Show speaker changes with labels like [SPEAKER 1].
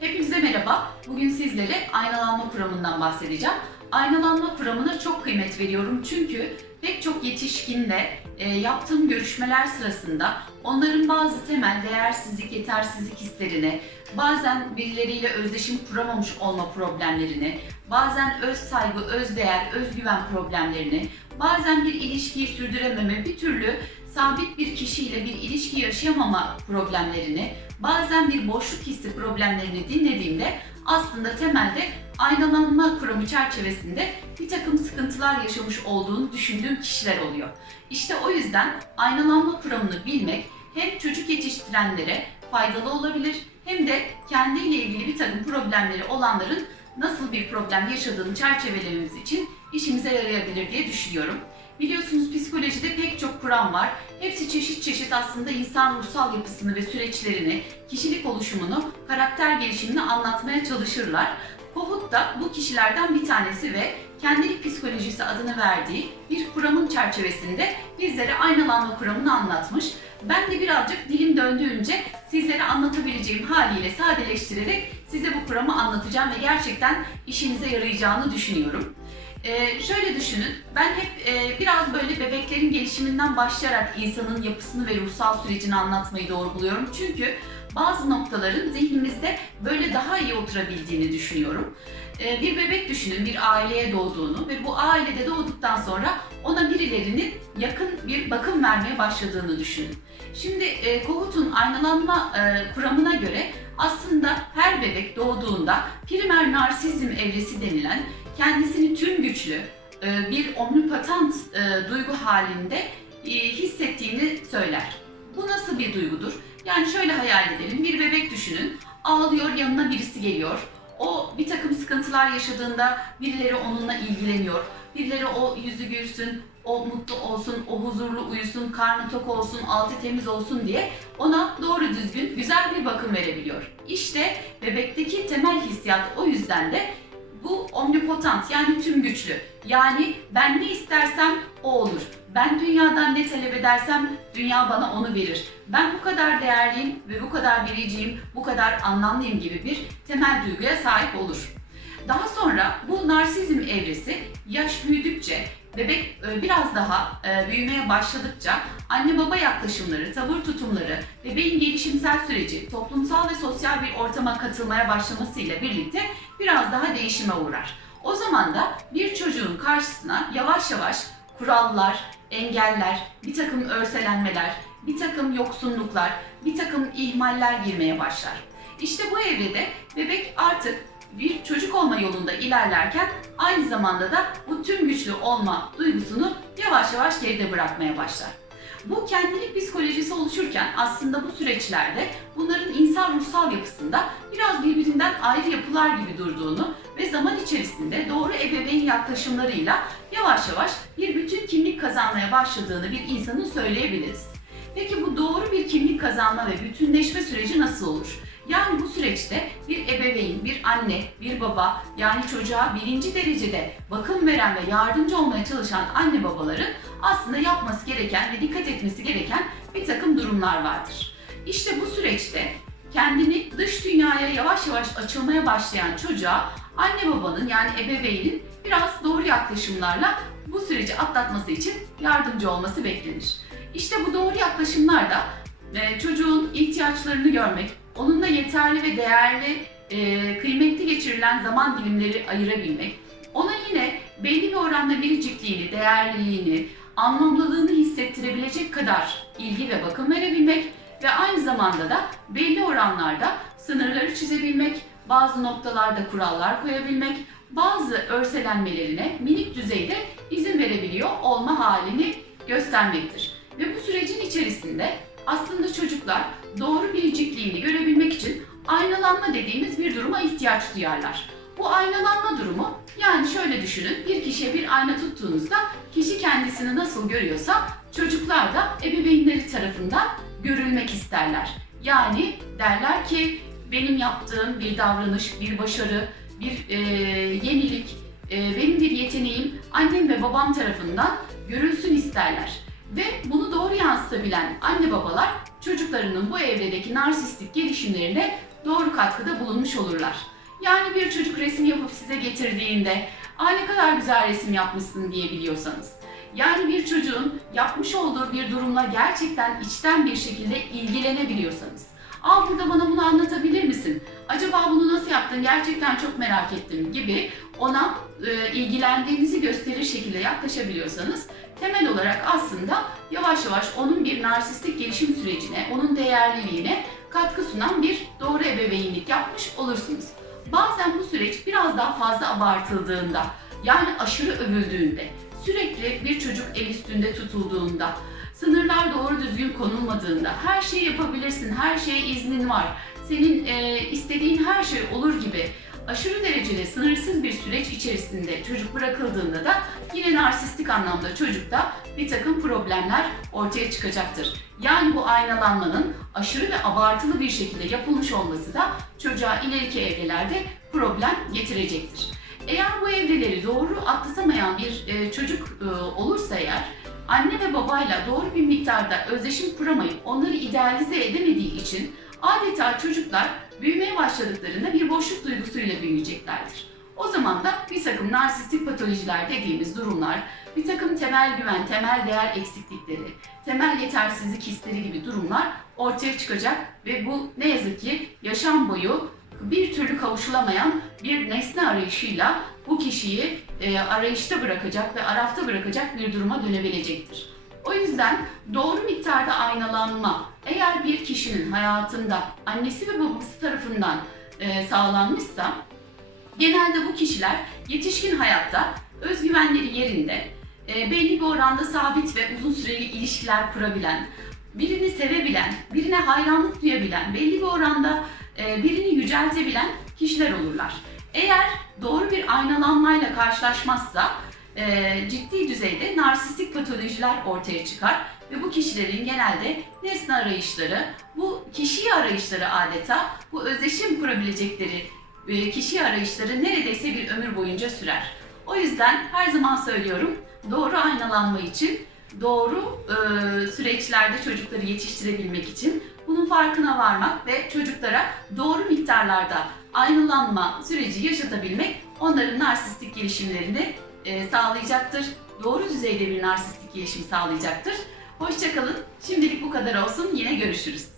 [SPEAKER 1] Hepinize merhaba. Bugün sizlere aynalanma kuramından bahsedeceğim. Aynalanma kuramına çok kıymet veriyorum çünkü pek çok yetişkinle e, yaptığım görüşmeler sırasında onların bazı temel değersizlik, yetersizlik hislerini, bazen birileriyle özdeşim kuramamış olma problemlerini, bazen öz saygı, öz değer, özgüven problemlerini, bazen bir ilişkiyi sürdürememe, bir türlü sabit bir kişiyle bir ilişki yaşayamama problemlerini, bazen bir boşluk hissi problemlerini dinlediğimde aslında temelde aynalanma kuramı çerçevesinde bir takım sıkıntılar yaşamış olduğunu düşündüğüm kişiler oluyor. İşte o yüzden aynalanma kuramını bilmek hem çocuk yetiştirenlere faydalı olabilir hem de kendiyle ilgili bir takım problemleri olanların nasıl bir problem yaşadığını çerçevelememiz için işimize yarayabilir diye düşünüyorum. Biliyorsunuz psikolojide pek çok kuram var. Hepsi çeşit çeşit aslında insan ruhsal yapısını ve süreçlerini, kişilik oluşumunu, karakter gelişimini anlatmaya çalışırlar. Kohut da bu kişilerden bir tanesi ve kendilik psikolojisi adını verdiği bir kuramın çerçevesinde bizlere aynalanma kuramını anlatmış. Ben de birazcık dilim döndüğünce sizlere anlatabileceğim haliyle sadeleştirerek size bu kuramı anlatacağım ve gerçekten işinize yarayacağını düşünüyorum. Ee, şöyle düşünün, ben hep e, biraz böyle bebeklerin gelişiminden başlayarak insanın yapısını ve ruhsal sürecini anlatmayı doğru buluyorum. Çünkü bazı noktaların zihnimizde böyle daha iyi oturabildiğini düşünüyorum. Ee, bir bebek düşünün, bir aileye doğduğunu ve bu ailede doğduktan sonra ona birilerinin yakın bir bakım vermeye başladığını düşünün. Şimdi e, Kohut'un aynalanma e, kuramına göre aslında her bebek doğduğunda primer narsizm evresi denilen kendisini tüm güçlü, e, bir omnipotent e, duygu halinde e, hissettiğini söyler. Bu nasıl bir duygudur? Yani şöyle hayal edelim, bir bebek düşünün, ağlıyor, yanına birisi geliyor. O bir takım sıkıntılar yaşadığında birileri onunla ilgileniyor. Birileri o yüzü gülsün, o mutlu olsun, o huzurlu uyusun, karnı tok olsun, altı temiz olsun diye ona doğru düzgün güzel bir bakım verebiliyor. İşte bebekteki temel hissiyat o yüzden de bu omnipotent yani tüm güçlü. Yani ben ne istersem o olur. Ben dünyadan ne talep edersem dünya bana onu verir. Ben bu kadar değerliyim ve bu kadar biriciyim, bu kadar anlamlıyım gibi bir temel duyguya sahip olur. Daha sonra bu narsizm evresi yaş büyüdükçe, bebek e, biraz daha e, büyümeye başladıkça anne baba yaklaşımları, tavır tutumları, bebeğin gelişimsel süreci, toplumsal ve sosyal bir ortama katılmaya başlamasıyla birlikte biraz daha değişime uğrar. O zaman da bir çocuğun karşısına yavaş yavaş kurallar, engeller, bir takım örselenmeler, bir takım yoksunluklar, bir takım ihmaller girmeye başlar. İşte bu evrede bebek artık bir çocuk olma yolunda ilerlerken aynı zamanda da bu tüm güçlü olma duygusunu yavaş yavaş geride bırakmaya başlar. Bu kendilik psikolojisi oluşurken aslında bu süreçlerde bunların insan ruhsal yapısında biraz birbirinden ayrı yapılar gibi durduğunu ve zaman içerisinde doğru ebeveyn yaklaşımlarıyla yavaş yavaş bir bütün kimlik kazanmaya başladığını bir insanın söyleyebiliriz. Peki bu doğru bir kimlik kazanma ve bütünleşme süreci nasıl olur? Yani bu süreçte bir ebeveyn, bir anne, bir baba yani çocuğa birinci derecede bakım veren ve yardımcı olmaya çalışan anne babaların aslında yapması gereken ve dikkat etmesi gereken bir takım durumlar vardır. İşte bu süreçte kendini dış dünyaya yavaş yavaş açılmaya başlayan çocuğa anne babanın yani ebeveynin biraz doğru yaklaşımlarla bu süreci atlatması için yardımcı olması beklenir. İşte bu doğru yaklaşımlar da e, çocuğun ihtiyaçlarını görmek, onunla yeterli ve değerli, e, kıymetli geçirilen zaman dilimleri ayırabilmek, ona yine belli bir oranda biricikliğini, değerliliğini, anlamlılığını hissettirebilecek kadar ilgi ve bakım verebilmek ve aynı zamanda da belli oranlarda sınırları çizebilmek, bazı noktalarda kurallar koyabilmek, bazı örselenmelerine minik düzeyde izin verebiliyor olma halini göstermektir. Ve bu sürecin içerisinde aslında çocuklar doğru biricikliğini görebilmek için aynalanma dediğimiz bir duruma ihtiyaç duyarlar. Bu aynalanma durumu yani şöyle düşünün bir kişiye bir ayna tuttuğunuzda kişi kendisini nasıl görüyorsa çocuklar da ebeveynleri tarafından görülmek isterler. Yani derler ki benim yaptığım bir davranış, bir başarı, bir e, yenilik, e, benim bir yeteneğim annem ve babam tarafından görülsün isterler. Ve bunu doğru yansıtabilen anne babalar çocuklarının bu evredeki narsistik gelişimlerine doğru katkıda bulunmuş olurlar. Yani bir çocuk resim yapıp size getirdiğinde ''Aa ne kadar güzel resim yapmışsın'' diyebiliyorsanız, yani bir çocuğun yapmış olduğu bir durumla gerçekten içten bir şekilde ilgilenebiliyorsanız, ''Aa burada bana bunu anlatabilir misin? Acaba bunu nasıl yaptın? Gerçekten çok merak ettim.'' gibi ona e, ilgilendiğinizi gösterir şekilde yaklaşabiliyorsanız temel olarak aslında yavaş yavaş onun bir narsistik gelişim sürecine, onun değerliliğine katkı sunan bir doğru ebeveynlik yapmış olursunuz. Bazen bu süreç biraz daha fazla abartıldığında, yani aşırı övüldüğünde, sürekli bir çocuk el üstünde tutulduğunda, sınırlar doğru düzgün konulmadığında, her şeyi yapabilirsin, her şeye iznin var, senin e, istediğin her şey olur gibi aşırı derecede sınırsız bir süreç içerisinde çocuk bırakıldığında da yine narsistik anlamda çocukta bir takım problemler ortaya çıkacaktır. Yani bu aynalanmanın aşırı ve abartılı bir şekilde yapılmış olması da çocuğa ileriki evrelerde problem getirecektir. Eğer bu evreleri doğru atlatamayan bir e, çocuk e, olursa eğer anne ve babayla doğru bir miktarda özdeşim kuramayıp onları idealize edemediği için adeta çocuklar büyümeye başladıklarında bir boşluk duygusuyla büyüyeceklerdir. O zaman da bir takım narsistik patolojiler dediğimiz durumlar, bir takım temel güven, temel değer eksiklikleri, temel yetersizlik hisleri gibi durumlar ortaya çıkacak ve bu ne yazık ki yaşam boyu bir türlü kavuşulamayan bir nesne arayışıyla bu kişiyi e, arayışta bırakacak ve arafta bırakacak bir duruma dönebilecektir. O yüzden doğru miktarda aynalanma eğer bir kişinin hayatında annesi ve babası tarafından e, sağlanmışsa genelde bu kişiler yetişkin hayatta özgüvenleri yerinde, e, belli bir oranda sabit ve uzun süreli ilişkiler kurabilen, birini sevebilen, birine hayranlık duyabilen, belli bir oranda e, birini yüceltebilen kişiler olurlar. Eğer doğru bir aynalanmayla karşılaşmazsa e, ciddi düzeyde narsistik patolojiler ortaya çıkar ve bu kişilerin genelde nesne arayışları, bu kişiyi arayışları adeta, bu özdeşim kurabilecekleri e, kişi arayışları neredeyse bir ömür boyunca sürer. O yüzden her zaman söylüyorum, doğru aynalanma için, doğru e, süreçlerde çocukları yetiştirebilmek için bunun farkına varmak ve çocuklara doğru miktarlarda aynalanma süreci yaşatabilmek onların narsistik gelişimlerini e, sağlayacaktır. Doğru düzeyde bir narsistik gelişim sağlayacaktır. Hoşçakalın. Şimdilik bu kadar olsun. Yine görüşürüz.